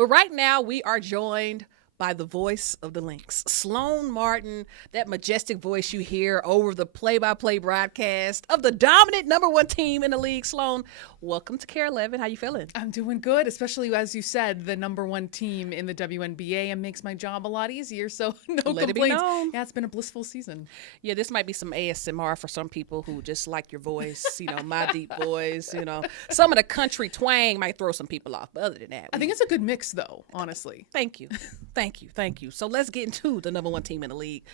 Well, right now we are joined by the voice of the Lynx, Sloane Martin, that majestic voice you hear over the play-by-play broadcast of the dominant #1 team in the league. Sloane, welcome to Care 11. How you feeling? I'm doing good, especially as you said, the #1 team in the WNBA, and makes my job a lot easier. So no Let it be complaints. known. Yeah, it's been a blissful season. Yeah, this might be some ASMR for some people who just like your voice, my deep voice, Some of the country twang might throw some people off, but other than that. I think it's a good mix, though, honestly. Thank you. Thank you. So let's get into the #1 team in the league.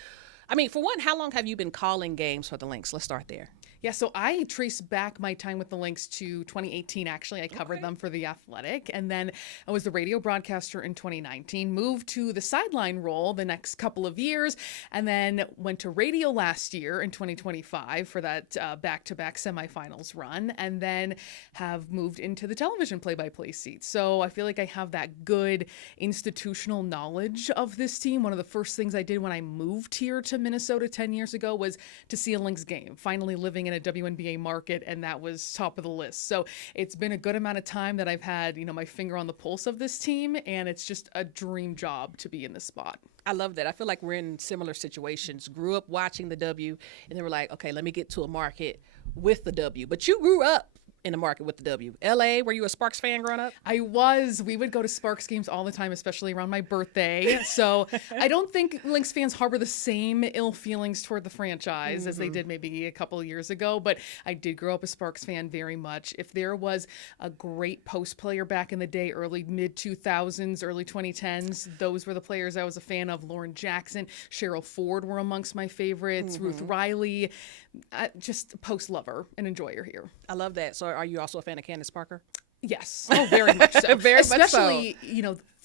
I mean, for one, how long have you been calling games for the Lynx? Let's start there. Yeah, so I trace back my time with the Lynx to 2018, actually. I covered them for The Athletic, and then I was the radio broadcaster in 2019, moved to the sideline role the next couple of years, and then went to radio last year in 2025 for that back-to-back semifinals run, and then have moved into the television play-by-play seat. So I feel like I have that good institutional knowledge of this team. One of the first things I did when I moved here to Minnesota 10 years ago was to see a Lynx game, finally living in a WNBA market, and that was top of the list. So it's been a good amount of time that I've had, my finger on the pulse of this team, and it's just a dream job to be in this spot. I love that. I feel like we're in similar situations. Grew up watching the W, and then we're like, okay, let me get to a market with the W. But you grew up in the market with the W. LA, were you a Sparks fan growing up? I was. We would go to Sparks games all the time, especially around my birthday. So I don't think Lynx fans harbor the same ill feelings toward the franchise as they did maybe a couple of years ago. But I did grow up a Sparks fan very much. If there was a great post player back in the day, early mid-2000s, early 2010s, those were the players I was a fan of. Lauren Jackson, Cheryl Ford were amongst my favorites. Ruth Riley. Just post lover and enjoyer here. I love that. So are you also a fan of Candace Parker? Yes. Oh, very much so. Very much so. Especially,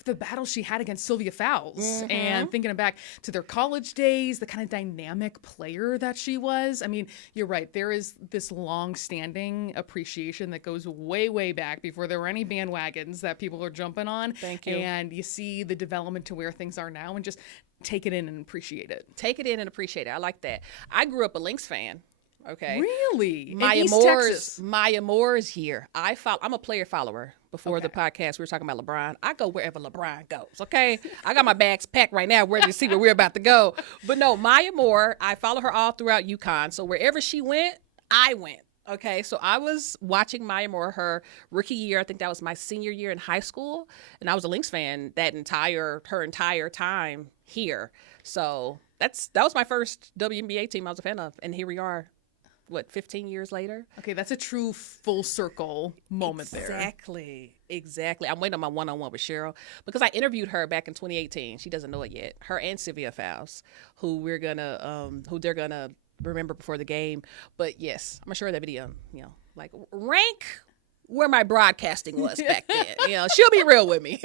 the battle she had against Sylvia Fowles, and thinking back to their college days, the kind of dynamic player that she was. I mean, you're right. There is this long-standing appreciation that goes way, way back before there were any bandwagons that people are jumping on. Thank you. And you see the development to where things are now, and just take it in and appreciate it. Take it in and appreciate it. I like that. I grew up a Lynx fan. Okay. Really? Maya in East Moore's Texas? Maya Moore's here. I'm a player follower. Before the podcast, we were talking about LeBron. I go wherever LeBron goes, okay? I got my bags packed right now, ready to see where we're about to go. But no, Maya Moore, I follow her all throughout UConn. So wherever she went, I went. Okay, so I was watching Maya Moore her rookie year. I think that was my senior year in high school. And I was a Lynx fan her entire time here. So that was my first WNBA team I was a fan of. And here we are. 15 years later? Okay, that's a true full circle moment there. Exactly. I'm waiting on my one-on-one with Cheryl because I interviewed her back in 2018. She doesn't know it yet. Her and Sylvia Fowles, who they're gonna remember before the game. But yes, I'm gonna show her that video. Rank where my broadcasting was back then. She'll be real with me.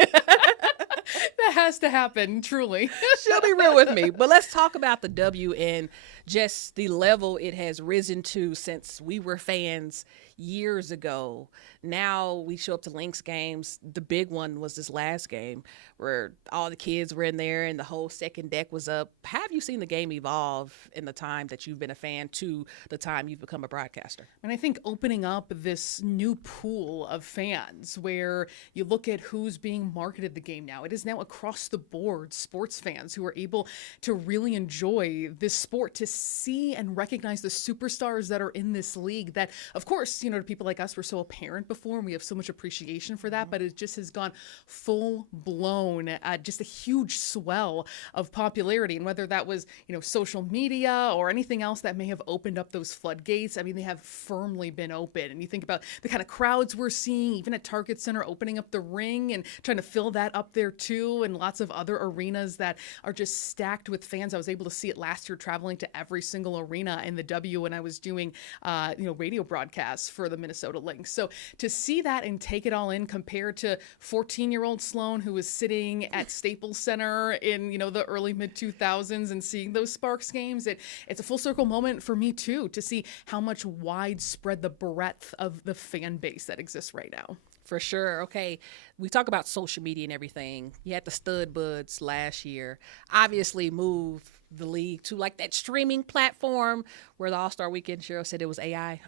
That has to happen, truly. She'll be real with me. But let's talk about the W and just the level it has risen to since we were fans years ago. Now we show up to Lynx games. The big one was this last game where all the kids were in there and the whole second deck was up. Have you seen the game evolve in the time that you've been a fan to the time you've become a broadcaster? And I think opening up this new pool of fans where you look at who's being marketed the game now. It is now across the board sports fans who are able to really enjoy this sport, to see and recognize the superstars that are in this league that, of course, to people like us were so apparent before, and we have so much appreciation for that, but it just has gone full blown, just a huge swell of popularity. And whether that was, social media or anything else that may have opened up those floodgates, I mean, they have firmly been open. And you think about the kind of crowds we're seeing, even at Target Center, opening up the ring and trying to fill that up there too, and lots of other arenas that are just stacked with fans. I was able to see it last year traveling to every single arena in the W when I was doing, radio broadcasts for the Minnesota Lynx. So to see that and take it all in compared to 14-year-old Sloan who was sitting at Staples Center in, the early mid-2000s and seeing those Sparks games, it's a full circle moment for me too, to see how much widespread the breadth of the fan base that exists right now. For sure. Okay. We talk about social media and everything. You had the Stud Buds last year. Obviously moved the league to that streaming platform where the All-Star Weekend, Cheryl said it was AI.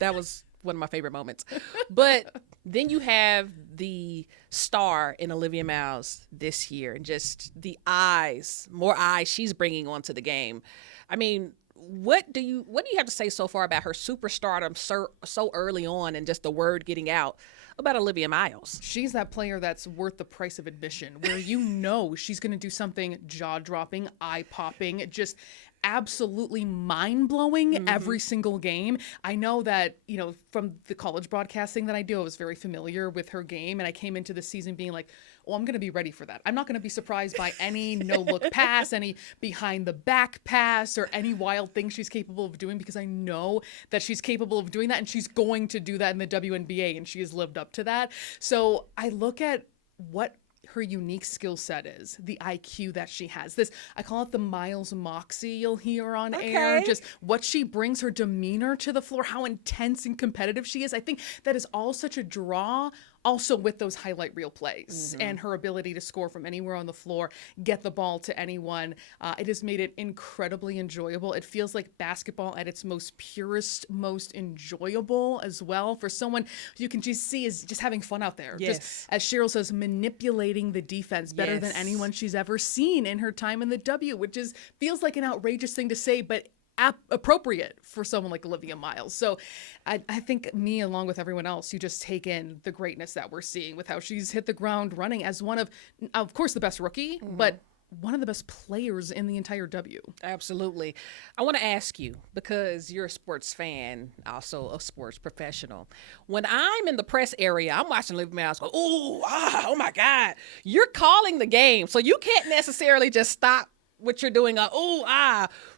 That was one of my favorite moments. But then you have the star in Olivia Miles this year, and just the more eyes she's bringing onto the game. I mean, what do you have to say so far about her superstardom so early on, and just the word getting out about Olivia Miles? She's that player that's worth the price of admission, where you know she's going to do something jaw-dropping, eye-popping, just absolutely mind-blowing every single game. I know that, from the college broadcasting that I do, I was very familiar with her game, and I came into the season being like, well, I'm going to be ready for that. I'm not going to be surprised by any no-look pass, any behind-the-back pass, or any wild thing she's capable of doing, because I know that she's capable of doing that, and she's going to do that in the WNBA, and she has lived up to that. So I look at what her unique skill set is, the IQ that she has. This, I call it the Miles Moxie you'll hear on air. Just what she brings, her demeanor to the floor, how intense and competitive she is. I think that is all such a draw, also with those highlight reel plays and her ability to score from anywhere on the floor, get the ball to anyone. It has made it incredibly enjoyable. It feels like basketball at its most purest, most enjoyable as well, for someone you can just see is just having fun out there. Yes. Just, as Cheryl says, manipulating the defense better than anyone she's ever seen in her time in the W, which feels like an outrageous thing to say, but appropriate for someone like Olivia Miles. So I think me, along with everyone else, you just take in the greatness that we're seeing with how she's hit the ground running as one of course, the best rookie, but one of the best players in the entire W. Absolutely. I want to ask you, because you're a sports fan, also a sports professional. When I'm in the press area, I'm watching Olivia Miles go, oh my God. You're calling the game, so you can't necessarily just stop what you're doing,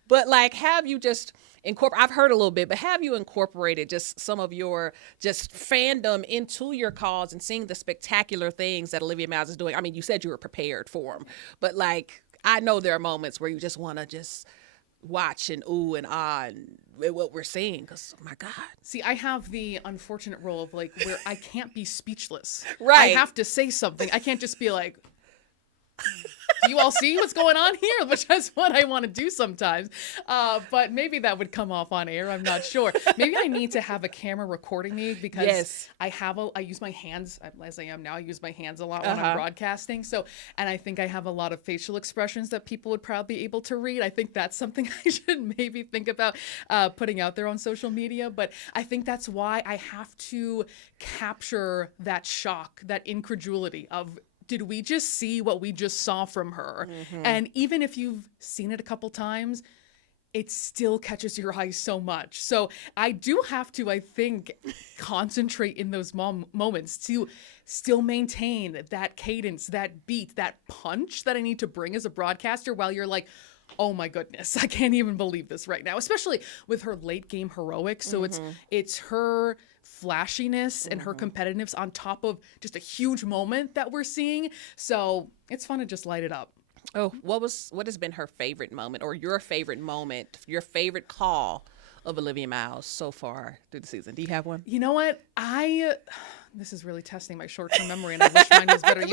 but like, have you just I've heard a little bit, but have you incorporated just some of your just fandom into your calls and seeing the spectacular things that Olivia Miles is doing? I mean, you said you were prepared for them, but like, I know there are moments where you just want to just watch and ooh and ah and what we're seeing, because oh my God. See, I have the unfortunate role of like where I can't be speechless. Right. I have to say something. I can't just be like, do you all see what's going on here? Which is what I want to do sometimes. But maybe that would come off on air. I'm not sure. Maybe I need to have a camera recording me, because I use my hands, as I am now, I use my hands a lot when I'm broadcasting. So, and I think I have a lot of facial expressions that people would probably be able to read. I think that's something I should maybe think about putting out there on social media. But I think that's why I have to capture that shock, that incredulity of, did we just see what we just saw from her? And even if you've seen it a couple times, it still catches your eye so much. So I do have to, I think, concentrate in those moments to still maintain that cadence, that beat, that punch that I need to bring as a broadcaster, while you're like, oh my goodness, I can't even believe this right now, especially with her late game heroics. So it's her flashiness and her competitiveness on top of just a huge moment that we're seeing. So it's fun to just light it up. Oh, what has been her favorite moment, or your favorite moment, your favorite call of Olivia Miles so far through the season? Do you have one? You know what? This is really testing my short-term memory, and I wish mine was better.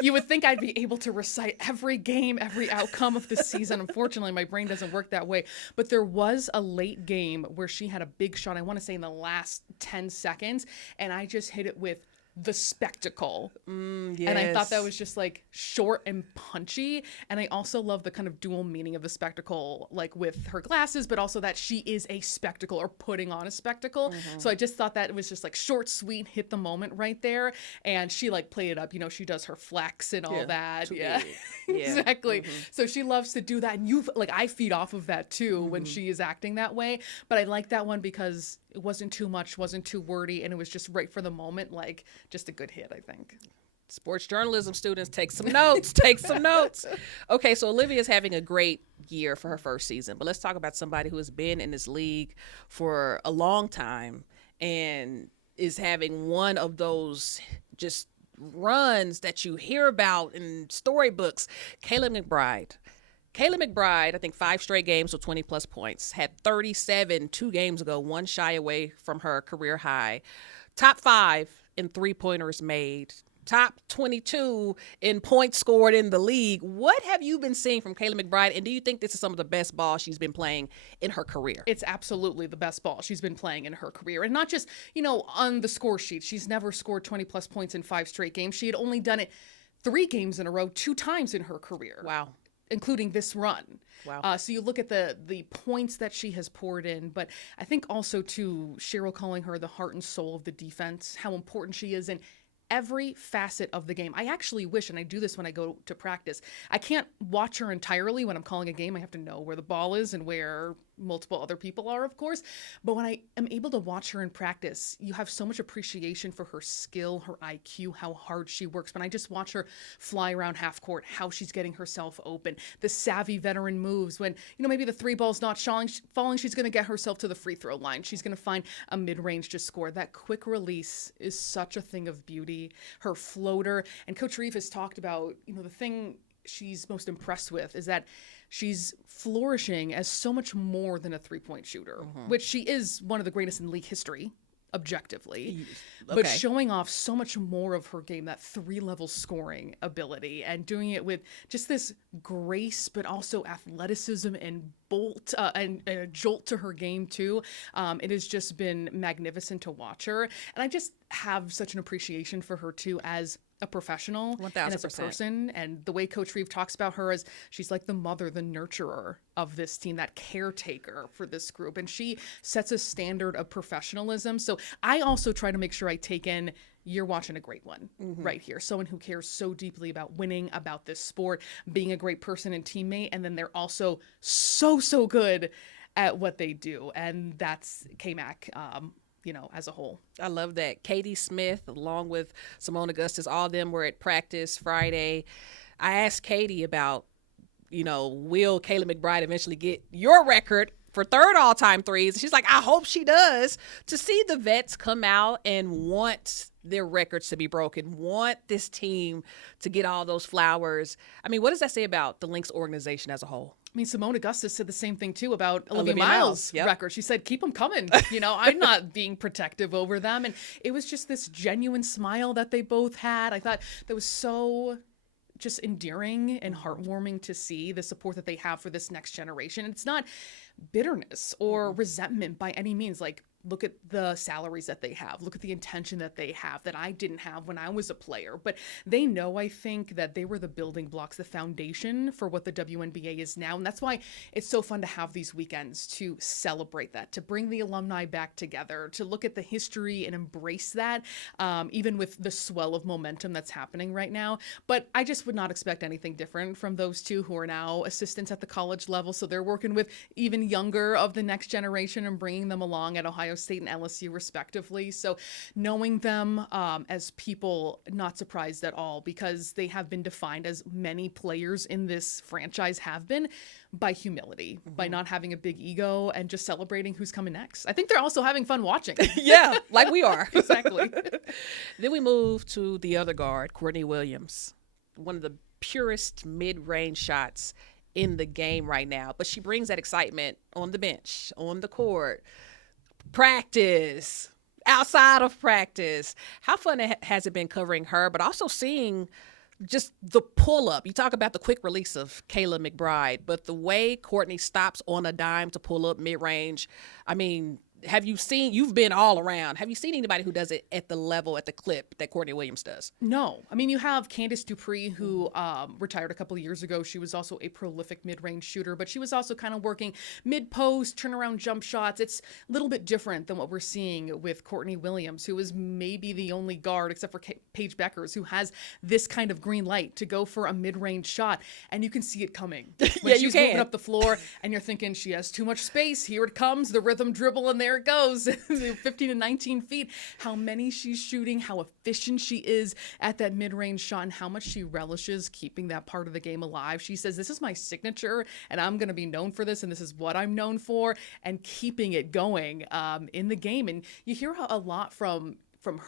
You would think I'd be able to recite every game, every outcome of the season. Unfortunately, my brain doesn't work that way. But there was a late game where she had a big shot, I want to say in the last 10 seconds, and I just hit it with the spectacle. Yes. And I thought that was just like short and punchy. And I also love the kind of dual meaning of the spectacle, like with her glasses, but also that she is a spectacle, or putting on a spectacle. So I just thought that it was just like short, sweet, hit the moment right there. And she like played it up, she does her flex and all that. Yeah. Exactly. So she loves to do that. And I feed off of that too when she is acting that way. But I like that one because it wasn't too much, wasn't too wordy, and it was just right for the moment, like just a good hit, I think. Sports journalism students, take some notes. Take some notes. Okay, so Olivia's having a great year for her first season, but let's talk about somebody who has been in this league for a long time and is having one of those just runs that you hear about in storybooks. Kayla McBride, I think 5 straight games with 20-plus points, had 37 2 games ago, one shy away from her career high. Top 5 in three-pointers made, top 22 in points scored in the league. What have you been seeing from Kayla McBride, and do you think this is some of the best ball she's been playing in her career? It's absolutely the best ball she's been playing in her career. And not just, you know, on the score sheet. She's never scored 20-plus points in 5 straight games. She had only done it 3 games in a row, 2 times in her career. Wow. Including this run. Wow. So you look at the points that she has poured in, but I think also, too, Cheryl calling her the heart and soul of the defense, how important she is in every facet of the game. I actually wish, and I do this when I go to practice, I can't watch her entirely when I'm calling a game. I have to know where the ball is and where multiple other people are, of course. But when I am able to watch her in practice, you have so much appreciation for her skill, her IQ, how hard she works. When I just watch her fly around half court, how she's getting herself open, the savvy veteran moves when, you know, maybe the 3 ball's not falling, she's going to get herself to the free throw line. She's going to find a mid-range to score. That quick release is such a thing of beauty. Her floater, and Coach Reeve has talked about, you know, the thing she's most impressed with is that she's flourishing as so much more than a 3-point shooter, which she is one of the greatest in league history, objectively, but showing off so much more of her game, that 3-level scoring ability, and doing it with just this grace, but also athleticism and and a jolt to her game too. It has just been magnificent to watch her, and I just have such an appreciation for her too as a professional 1000%. and as a person. And the way Coach Reeve talks about her as she's like the mother, the nurturer of this team, that caretaker for this group. And she sets a standard of professionalism. So I also try to make sure I take in, you're watching a great one right here. Someone who cares so deeply about winning, about this sport, being a great person and teammate. And then they're also so good at what they do. And that's K-Mac, you know, as a whole. I love that. Katie Smith, along with Simone Augustus, all of them were at practice Friday. I asked Katie about, you know, will Kayla McBride eventually get your record for 3rd all-time threes? She's like, I hope she does. To see the vets come out and want their records to be broken, want this team to get all those flowers. I mean, what does that say about the Lynx organization as a whole? I mean, Simone Augustus said the same thing, too, about Olivia Miles' record. She said, keep them coming. You know, I'm not being protective over them. And it was just this genuine smile that they both had. I thought that was so just endearing and heartwarming to see the support that they have for this next generation. It's not bitterness or resentment by any means. Like, look at the salaries that they have. Look at the intention that they have that I didn't have when I was a player. But they know, I think, that they were the building blocks, the foundation for what the WNBA is now. And that's why it's so fun to have these weekends to celebrate that, to bring the alumni back together, to look at the history and embrace that, even with the swell of momentum that's happening right now. But I just would not expect anything different from those two who are now assistants at the college level. So they're working with even younger of the next generation and bringing them along at Ohio State and LSU respectively. So knowing them as people, not surprised at all, because they have been defined, as many players in this franchise have been, by humility, by not having a big ego and just celebrating who's coming next. I think they're also having fun watching. Yeah, like we are. Exactly. Then we move to the other guard, Courtney Williams, one of the purest mid-range shots in the game right now. But she brings that excitement on the bench, on the court, practice, outside of practice. How fun has it been covering her, but also seeing just the pull-up. You talk about the quick release of Kayla McBride, but the way Courtney stops on a dime to pull up mid-range, I mean, you've been all around. Have you seen anybody who does it at the level, at the clip that Courtney Williams does? No. I mean, you have Candace Dupree, who retired a couple of years ago. She was also a prolific mid-range shooter, but she was also kind of working mid-post, turnaround jump shots. It's a little bit different than what we're seeing with Courtney Williams, who is maybe the only guard, except for Paige Beckers, who has this kind of green light to go for a mid-range shot, and you can see it coming. When she's moving up the floor, and you're thinking she has too much space. Here it comes, the rhythm dribble, and there it goes. 15 to 19 feet. How many she's shooting, how efficient she is at that mid-range shot, and how much she relishes keeping that part of the game alive. She says, this is my signature, and I'm going to be known for this, and this is what I'm known for, and keeping it going in the game. And you hear a lot from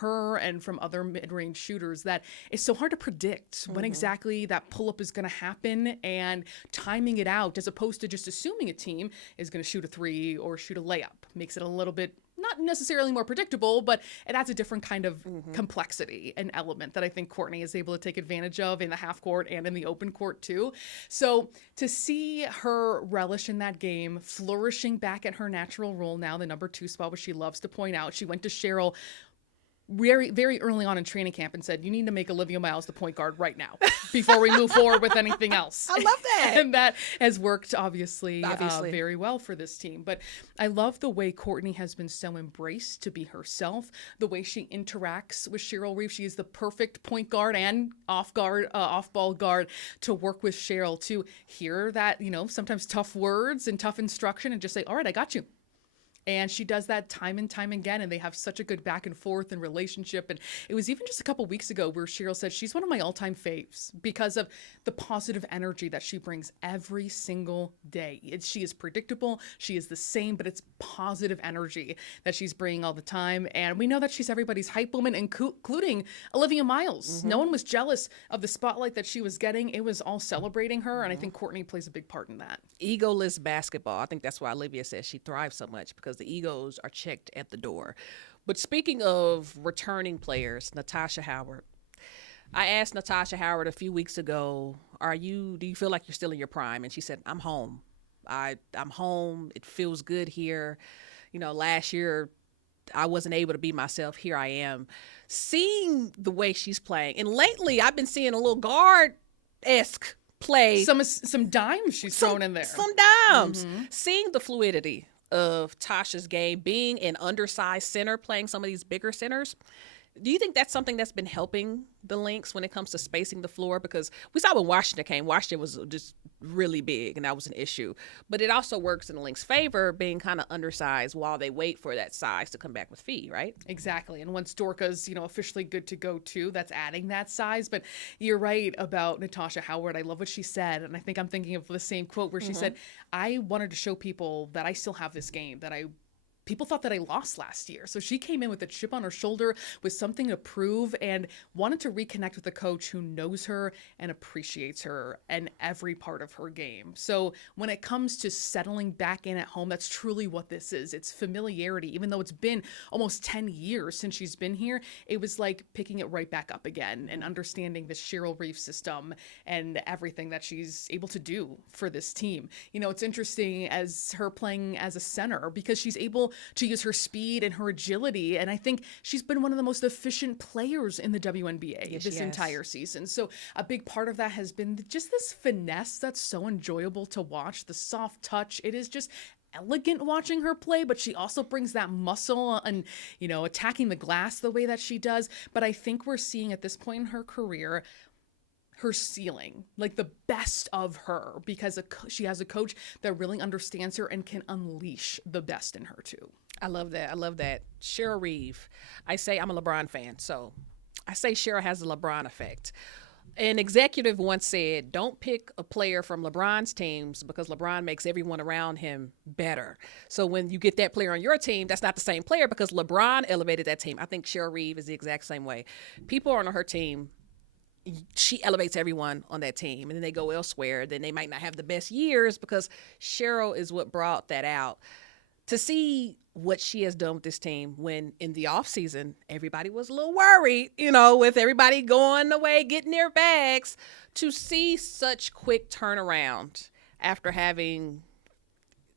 her and from other mid-range shooters that it's so hard to predict when exactly that pull-up is going to happen, and timing it out as opposed to just assuming a team is going to shoot a 3 or shoot a layup makes it a little bit not necessarily more predictable, but it adds a different kind of complexity and element that I think Courtney is able to take advantage of in the half court and in the open court too. So to see her relish in that game, flourishing back at her natural role now, the number 2 spot, which she loves to point out. She went to Cheryl very, very early on in training camp and said, you need to make Olivia Miles the point guard right now before we move forward with anything else. I love that. And that has worked, obviously. Very well for this team. But I love the way Courtney has been so embraced to be herself, the way she interacts with Cheryl Reeve. She is the perfect point guard and off-ball guard to work with Cheryl, to hear that, sometimes tough words and tough instruction and just say, all right, I got you. And she does that time and time again, and they have such a good back and forth and relationship. And it was even just a couple weeks ago where Cheryl said she's one of my all-time faves because of the positive energy that she brings every single day. She is predictable, she is the same, but it's positive energy that she's bringing all the time. And we know that she's everybody's hype woman, including Olivia Miles. No one was jealous of the spotlight that she was getting. It was all celebrating her, and I think Courtney plays a big part in that. Egoless basketball. I think that's why Olivia says she thrives so much, because the egos are checked at the door. But speaking of returning players, Natasha Howard. I asked Natasha Howard a few weeks ago, do you feel like you're still in your prime? And she said, I'm home. I'm home. It feels good here. Last year I wasn't able to be myself. Here I am. Seeing the way she's playing. And lately I've been seeing a little guard-esque play. Some dimes she's thrown in there. Some dimes. Seeing the fluidity of Tasha's game, being an undersized center, playing some of these bigger centers. Do you think that's something that's been helping the Lynx when it comes to spacing the floor? Because we saw when Washington came, Washington was just really big, and that was an issue. But it also works in the Lynx' favor, being kind of undersized while they wait for that size to come back with feed, right? Exactly. And once Dorca's, officially good to go too, that's adding that size. But you're right about Natasha Howard. I love what she said. And I think I'm thinking of the same quote where she said, I wanted to show people that I still have this game, that people thought that I lost last year. So she came in with a chip on her shoulder, with something to prove, and wanted to reconnect with a coach who knows her and appreciates her and every part of her game. So when it comes to settling back in at home, that's truly what this is. It's familiarity. Even though it's been almost 10 years since she's been here, it was like picking it right back up again and understanding the Cheryl Reeve system and everything that she's able to do for this team. It's interesting as her playing as a center, because she's able to use her speed and her agility. And I think she's been one of the most efficient players in the WNBA this entire season. So a big part of that has been just this finesse that's so enjoyable to watch, the soft touch. It is just elegant watching her play, but she also brings that muscle and, attacking the glass the way that she does. But I think we're seeing at this point in her career, her ceiling, like the best of her, because she has a coach that really understands her and can unleash the best in her too. I love that. Cheryl Reeve. I say I'm a LeBron fan, so I say Cheryl has the LeBron effect. An executive once said, don't pick a player from LeBron's teams because LeBron makes everyone around him better. So when you get that player on your team, that's not the same player because LeBron elevated that team. I think Cheryl Reeve is the exact same way. People are on her team. She elevates everyone on that team, and then they go elsewhere. Then they might not have the best years because Cheryl is what brought that out. To see what she has done with this team when in the offseason, everybody was a little worried, with everybody going away, getting their bags, to see such quick turnaround after having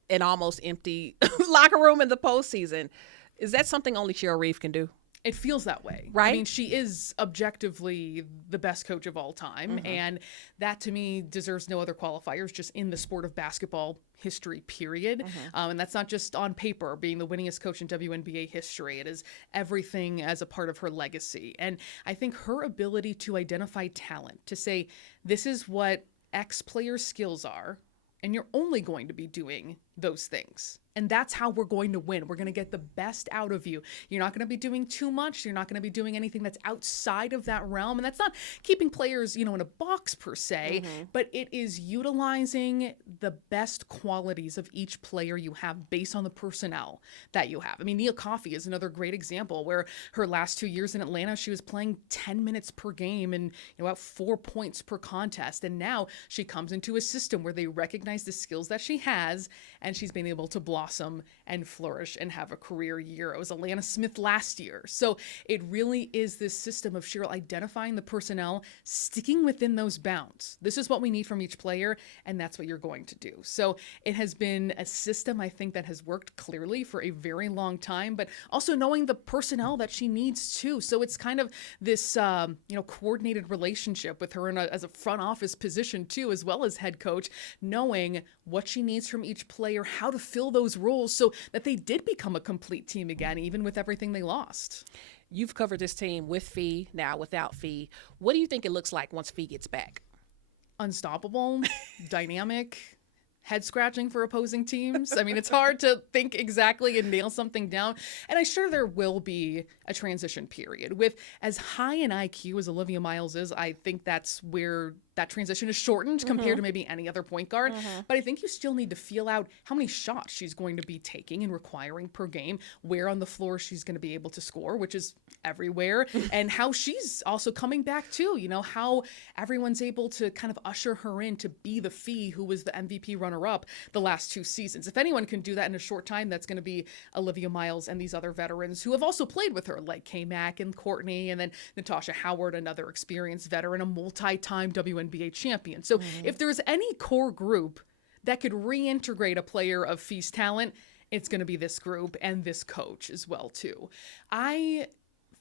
an almost empty locker room in the postseason. Is that something only Cheryl Reeve can do? It feels that way. Right? I mean, she is objectively the best coach of all time. And that to me deserves no other qualifiers just in the sport of basketball history, period. And that's not just on paper being the winningest coach in WNBA history. It is everything as a part of her legacy. And I think her ability to identify talent, to say, this is what X player's skills are, and you're only going to be doing those things. And that's how we're going to win. We're going to get the best out of you. You're not going to be doing too much. You're not going to be doing anything that's outside of that realm. And that's not keeping players, in a box per se, but it is utilizing the best qualities of each player you have based on the personnel that you have. I mean, Nia Coffey is another great example where her last 2 years in Atlanta, she was playing 10 minutes per game and about 4 points per contest. And now she comes into a system where they recognize the skills that she has and she's been able to blossom and flourish and have a career year. It was Alana Smith last year. So it really is this system of Cheryl identifying the personnel, sticking within those bounds. This is what we need from each player, and that's what you're going to do. So it has been a system, I think, that has worked clearly for a very long time, but also knowing the personnel that she needs too. So it's kind of this, coordinated relationship with her as a front office position too, as well as head coach, knowing what she needs from each player, how to fill those roles so that they did become a complete team again, even with everything they lost. You've covered this team with Fee, now without Fee. What do you think it looks like once Fee gets back? Unstoppable, dynamic, head scratching for opposing teams. I mean, it's hard to think exactly and nail something down. And I'm sure there will be a transition period. With as high an IQ as Olivia Miles is, I think that's where that transition is shortened compared to maybe any other point guard. But I think you still need to feel out how many shots she's going to be taking and requiring per game, where on the floor she's going to be able to score, which is everywhere, and how she's also coming back too. You know, how everyone's able to kind of usher her in to be the Fee who was the MVP runner-up the last 2 seasons. If anyone can do that in a short time, that's going to be Olivia Miles and these other veterans who have also played with her, like K-Mac and Courtney, and then Natasha Howard, another experienced veteran, a multi-time WNBA champion. So if there's any core group that could reintegrate a player of Fee's talent, it's going to be this group and this coach as well too. I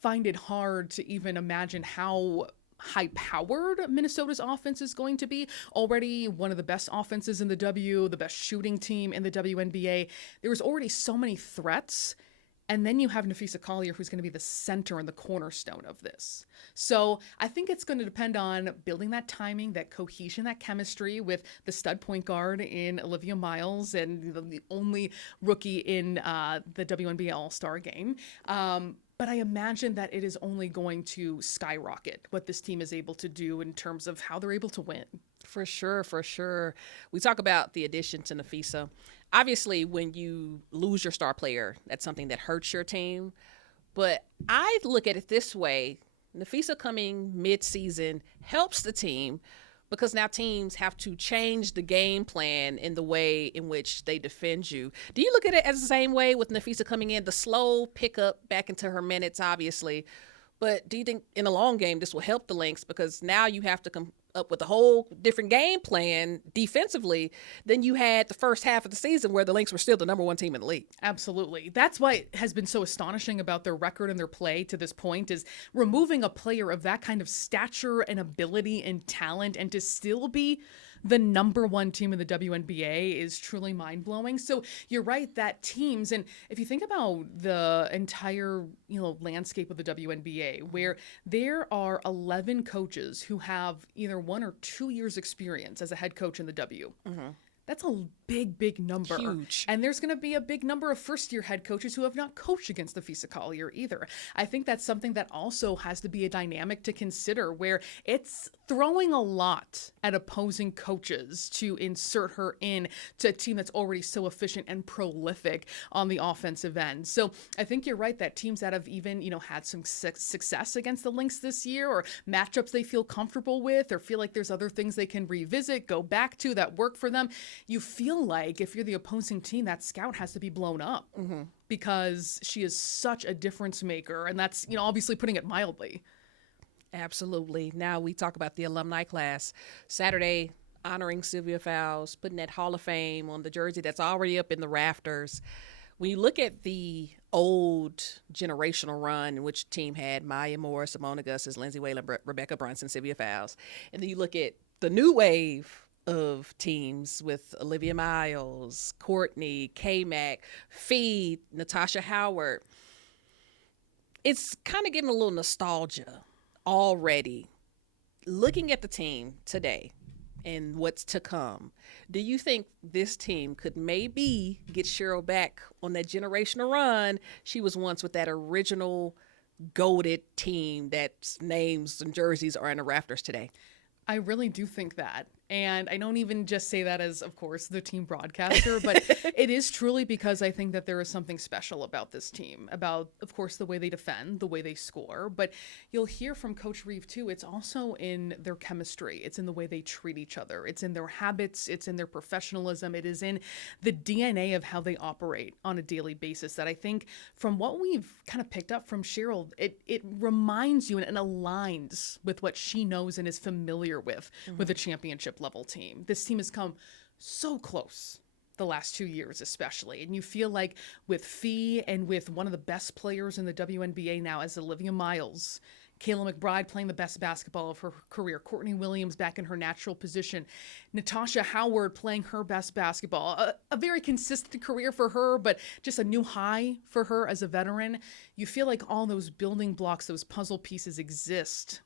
find it hard to even imagine how high-powered Minnesota's offense is going to be. Already one of the best offenses in the best shooting team in the WNBA. There was already so many threats. And then you have Napheesa Collier, who's going to be the center and the cornerstone of this. So I think it's going to depend on building that timing, that cohesion, that chemistry with the stud point guard in Olivia Miles and the only rookie in the WNBA All-Star game. But I imagine that it is only going to skyrocket what this team is able to do in terms of how they're able to win. For sure, for sure. We talk about the addition to Napheesa. Obviously, when you lose your star player, that's something that hurts your team. But I look at it this way. Napheesa coming mid-season helps the team because now teams have to change the game plan in the way in which they defend you. Do you look at it as the same way with Napheesa coming in, the slow pickup back into her minutes, obviously? But do you think in the long game this will help the Lynx because now you have to come up with a whole different game plan defensively than you had the first half of the season where the Lynx were still the number 1 team in the league? Absolutely. That's why it has been so astonishing about their record and their play to this point is removing a player of that kind of stature and ability and talent and to still be the number 1 team in the WNBA is truly mind-blowing. So you're right that teams, and if you think about the entire, landscape of the WNBA, where there are 11 coaches who have either 1 or 2 years experience as a head coach in the W. That's a big number. Huge. And there's going to be a big number of first-year head coaches who have not coached against Napheesa Collier either. I think that's something that also has to be a dynamic to consider where it's throwing a lot at opposing coaches to insert her in to a team that's already so efficient and prolific on the offensive end. So I think you're right that teams that have even, had some success against the Lynx this year or matchups they feel comfortable with or feel like there's other things they can revisit, go back to that work for them, you feel like if you're the opposing team, that scout has to be blown up because she is such a difference maker. And that's, obviously putting it mildly. Absolutely. Now we talk about the alumni class. Saturday, honoring Sylvia Fowles, putting that Hall of Fame on the jersey that's already up in the rafters. When you look at the old generational run in which the team had Maya Moore, Simone Augustus, Lindsay Whalen, Rebecca Brunson, Sylvia Fowles, and then you look at the new wave of teams with Olivia Miles, Courtney, K-Mac, Fee, Natasha Howard. It's kind of getting a little nostalgia already. Looking at the team today and what's to come, do you think this team could maybe get Cheryl back on that generational run she was once with that original goated team that names and jerseys are in the rafters today? I really do think that. And I don't even just say that as, of course, the team broadcaster, but it is truly because I think that there is something special about this team, about, of course, the way they defend, the way they score. But you'll hear from Coach Reeve, too, it's also in their chemistry. It's in the way they treat each other. It's in their habits. It's in their professionalism. It is in the DNA of how they operate on a daily basis that I think from what we've kind of picked up from Cheryl, it reminds you and aligns with what she knows and is familiar with a championship level team. This team has come so close the last 2 years especially, and you feel like with Fee and with one of the best players in the WNBA now as Olivia Miles, Kayla McBride playing the best basketball of her career, Courtney Williams back in her natural position, Natasha Howard playing her best basketball, a very consistent career for her, but just a new high for her as a veteran. You feel like all those building blocks, those puzzle pieces exist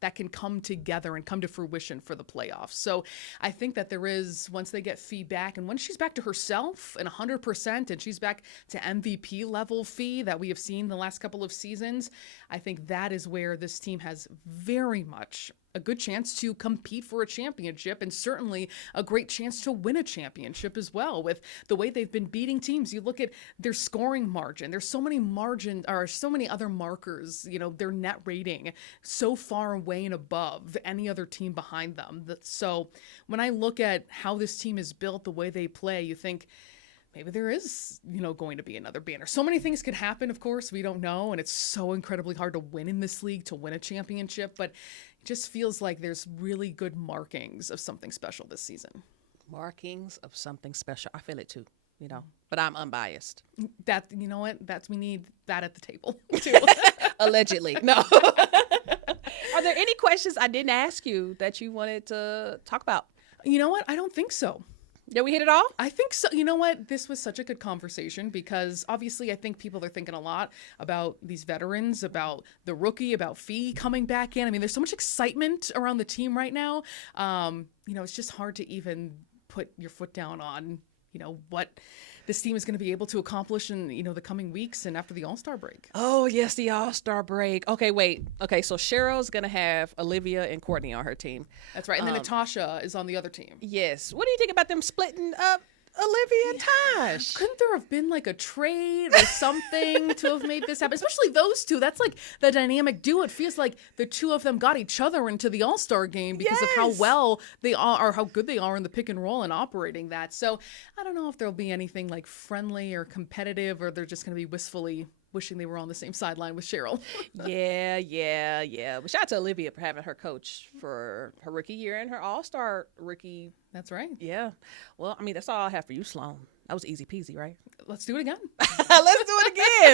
that can come together and come to fruition for the playoffs. So I think that there is, once they get Fee back, and once she's back to herself and 100%, and she's back to MVP level Fee that we have seen the last couple of seasons, I think that is where this team has very much a good chance to compete for a championship, and certainly a great chance to win a championship as well with the way they've been beating teams. You look at their scoring margin. There's so many so many other markers, their net rating so far away and above any other team behind them. So when I look at how this team is built, the way they play, you think, maybe there is, going to be another banner. So many things could happen, of course, we don't know, and it's so incredibly hard to win in this league, to win a championship, but it just feels like there's really good markings of something special this season. Markings of something special. I feel it too, but I'm unbiased. That, we need that at the table too. Allegedly. No. Are there any questions I didn't ask you that you wanted to talk about? You know what? I don't think so. Did we hit it all? I think so. You know what? This was such a good conversation because obviously I think people are thinking a lot about these veterans, about the rookie, about Fee coming back in. I mean, there's so much excitement around the team right now. It's just hard to even put your foot down on, what this team is going to be able to accomplish in, the coming weeks and after the All-Star break. Oh, yes, the All-Star break. Okay, wait. Okay, so Cheryl's going to have Olivia and Courtney on her team. That's right. And then Natasha is on the other team. Yes. What do you think about them splitting up Olivia and Tosh? Couldn't there have been like a trade or something to have made this happen? Especially those two. That's like the dynamic duo. It feels like the two of them got each other into the All-Star game because of how well they are, or how good they are in the pick and roll and operating that. So I don't know if there'll be anything like friendly or competitive, or they're just going to be wistfully wishing they were on the same sideline with Cheryl. Yeah. But shout out to Olivia for having her coach for her rookie year and her All-Star rookie. That's right. Yeah. Well, I mean, that's all I have for you, Sloan. That was easy peasy, right? Let's do it again. Let's do it again.